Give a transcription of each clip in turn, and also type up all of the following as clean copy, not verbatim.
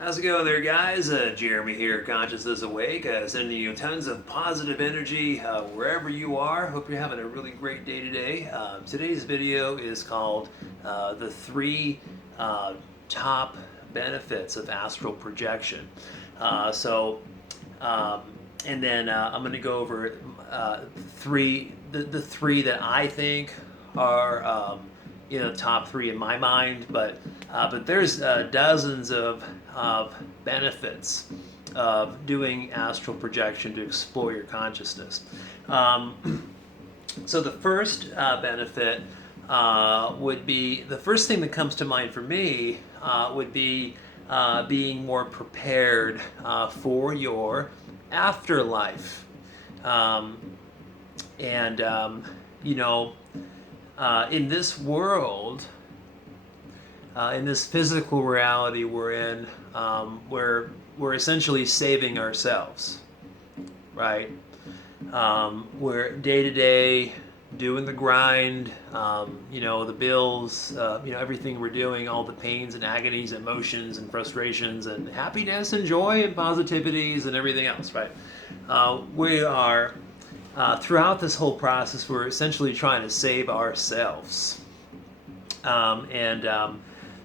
How's it going there, guys? Jeremy here, Consciousness Awake, sending you tons of positive energy wherever you are. Hope you're having a really great day today. Today's video is called The Three Top Benefits of Astral Projection. And then I'm going to go over the three that I think are top three in my mind, but there's dozens of benefits of doing astral projection to explore your consciousness. So the first benefit would be, the first thing that comes to mind for me would be being more prepared for your afterlife. In this world, in this physical reality we're in, we're essentially saving ourselves, right? We're day to day doing the grind, the bills, everything we're doing, all the pains and agonies, emotions and frustrations and happiness and joy and positivities and everything else, right? We are throughout this whole process, we're essentially trying to save ourselves.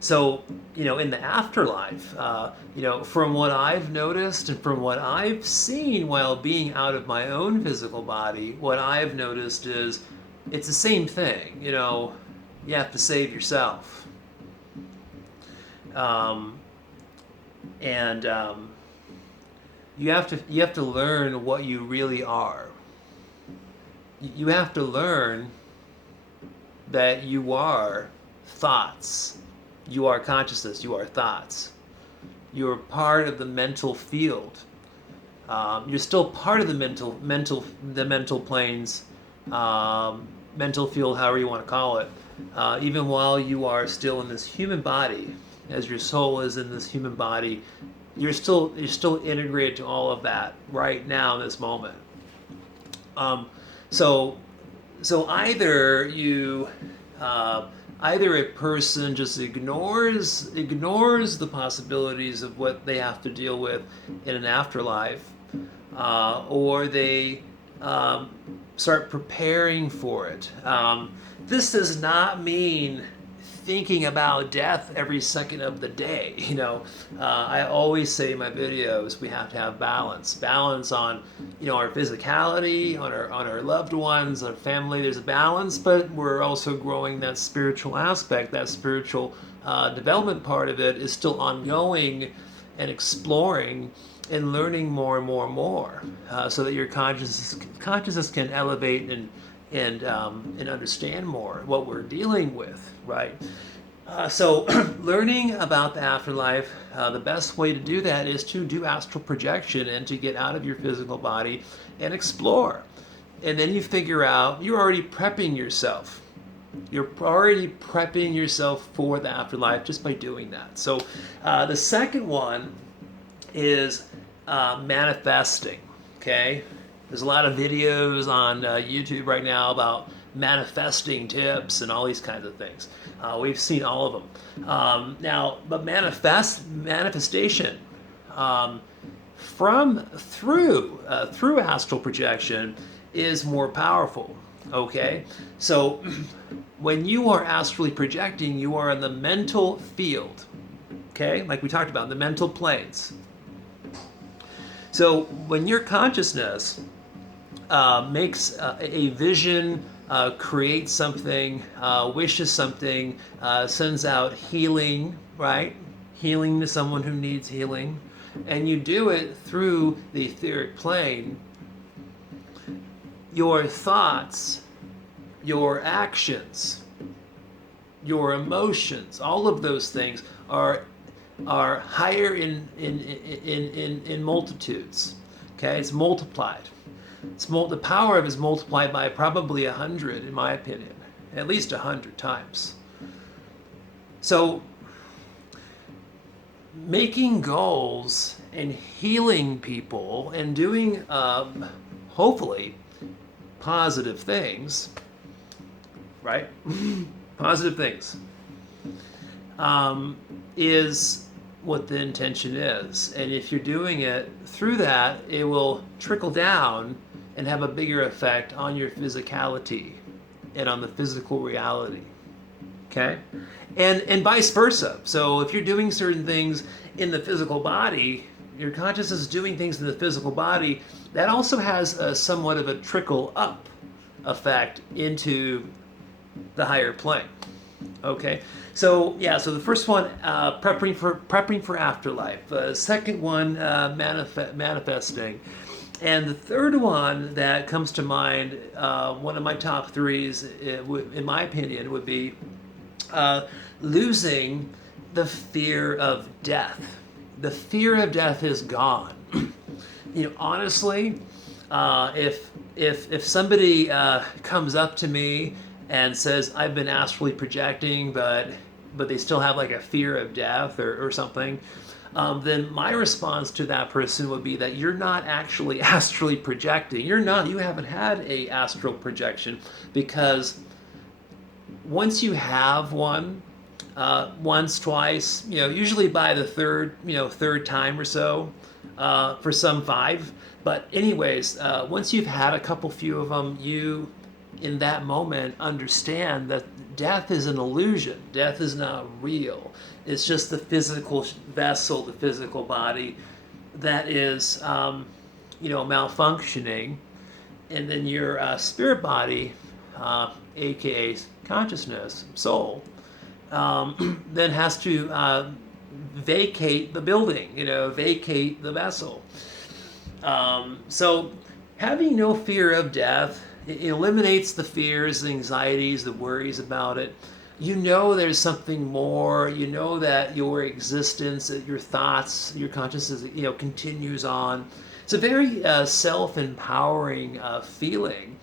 So, in the afterlife, from what I've noticed and from what I've seen while being out of my own physical body, what I've noticed is it's the same thing. You have to save yourself. You have to learn what you really are. You have to learn that you are thoughts. You are consciousness. You are thoughts. You're part of the mental field. You're still part of the mental planes, mental field, however you want to call it. Even while you are still in this human body, as your soul is in this human body, you're still integrated to all of that right now in this moment. So either a person just ignores the possibilities of what they have to deal with in an afterlife, or they start preparing for it. This does not mean thinking about death every second of the day. I always say in my videos, we have to have balance on our physicality, on our loved ones, our family. There's a balance, but we're also growing that spiritual aspect. That spiritual development part of it is still ongoing and exploring and learning more and more and more, so that your consciousness can elevate and understand more what we're dealing with, right? So learning about the afterlife, the best way to do that is to do astral projection and to get out of your physical body and explore. And then you figure out, you're already prepping yourself. You're already prepping yourself for the afterlife just by doing that. So the second one is manifesting, okay? There's a lot of videos on YouTube right now about manifesting tips and all these kinds of things. We've seen all of them. But manifestation through astral projection is more powerful. Okay, so when you are astrally projecting, you are in the mental field. Okay, like we talked about, the mental planes. So when your consciousness makes a vision, creates something, wishes something, sends out healing, right? Healing to someone who needs healing, and you do it through the etheric plane, your thoughts, your actions, your emotions, all of those things are higher in multitudes. Okay, it's multiplied. The power of it is multiplied by probably 100, in my opinion, at least 100 times. So making goals and healing people and doing hopefully positive things, right? Positive things is what the intention is. And if you're doing it through that, it will trickle down and have a bigger effect on your physicality and on the physical reality. Okay? And vice versa. So if you're doing certain things in the physical body, your consciousness is doing things in the physical body, that also has a somewhat of a trickle up effect into the higher plane. Okay, so yeah, so the first one, prepping for afterlife. Second one, manifesting, and the third one that comes to mind, one of my top threes, in my opinion, would be losing the fear of death. The fear of death is gone. Honestly, if somebody comes up to me and says I've been astrally projecting, but they still have like a fear of death or something, then my response to that person would be that you're not actually astrally projecting. You haven't had a astral projection, because once you have one, once, twice, usually by the third time or so, for some 5. But anyways, once you've had a few of them, you, in that moment, understand that death is an illusion. Death is not real. It's just the physical vessel, the physical body that is, malfunctioning. And then your spirit body, aka consciousness, soul, then has to vacate the building, vacate the vessel. So having no fear of death, it eliminates the fears, the anxieties, the worries about it. There's something more. That your existence, your thoughts, your consciousness, continues on. It's a very self-empowering feeling,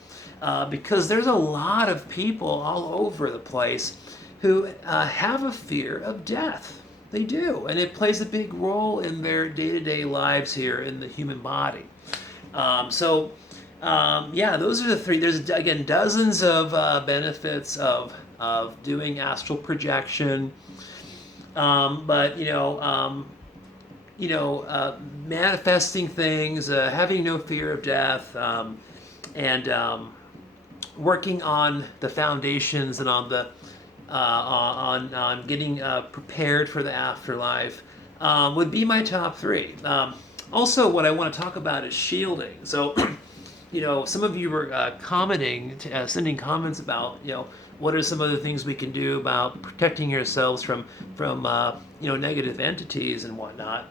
because there's a lot of people all over the place who have a fear of death. They do, and it plays a big role in their day-to-day lives here in the human body. Those are the 3. There's, again, dozens of benefits of doing astral projection, manifesting things, having no fear of death, and working on the foundations and on the on getting prepared for the afterlife would be my top 3. Also, what I want to talk about is shielding. So, some of you were commenting, sending comments about, what are some other things we can do about protecting yourselves from negative entities and whatnot.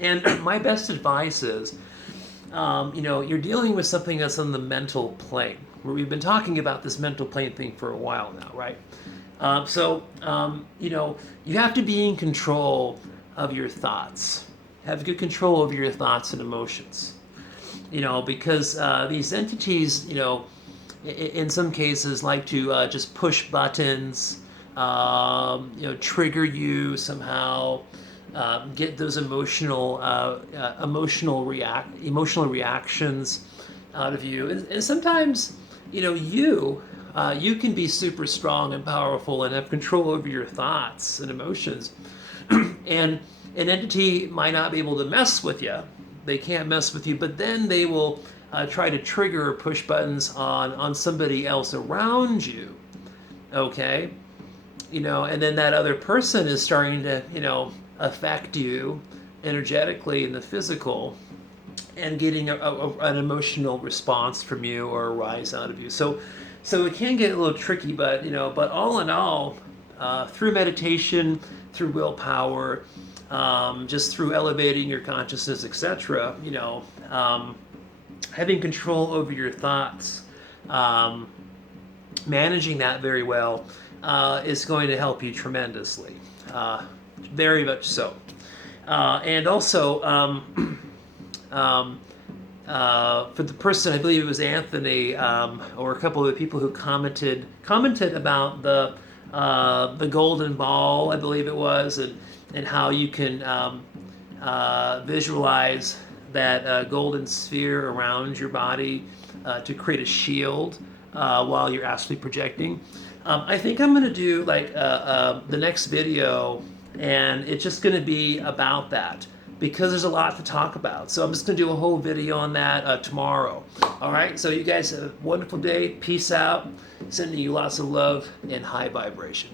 And my best advice is, you're dealing with something that's on the mental plane, where we've been talking about this mental plane thing for a while now, right? You have to be in control of your thoughts. Have good control over your thoughts and emotions. Because these entities, in some cases like to just push buttons, trigger you somehow, get those emotional reactions out of you. And sometimes, you can be super strong and powerful and have control over your thoughts and emotions. And an entity might not be able to mess with you. They can't mess with you, but then they will try to trigger or push buttons on somebody else around you. Okay? And then that other person is starting to, affect you energetically in the physical, and getting an emotional response from you or a rise out of you. So it can get a little tricky, but all in all, through meditation, through willpower, just through elevating your consciousness, etc., having control over your thoughts, managing that very well, is going to help you tremendously. Very much so. And also, for the person, I believe it was Anthony, or a couple of the people who commented about the golden ball, I believe it was, and how you can visualize that golden sphere around your body to create a shield while you're astrally projecting. I think I'm going to do the next video And it's just going to be about that because there's a lot to talk about. So I'm just going to do a whole video on that tomorrow. All right, so you guys have a wonderful day. Peace out. Sending you lots of love and high vibration.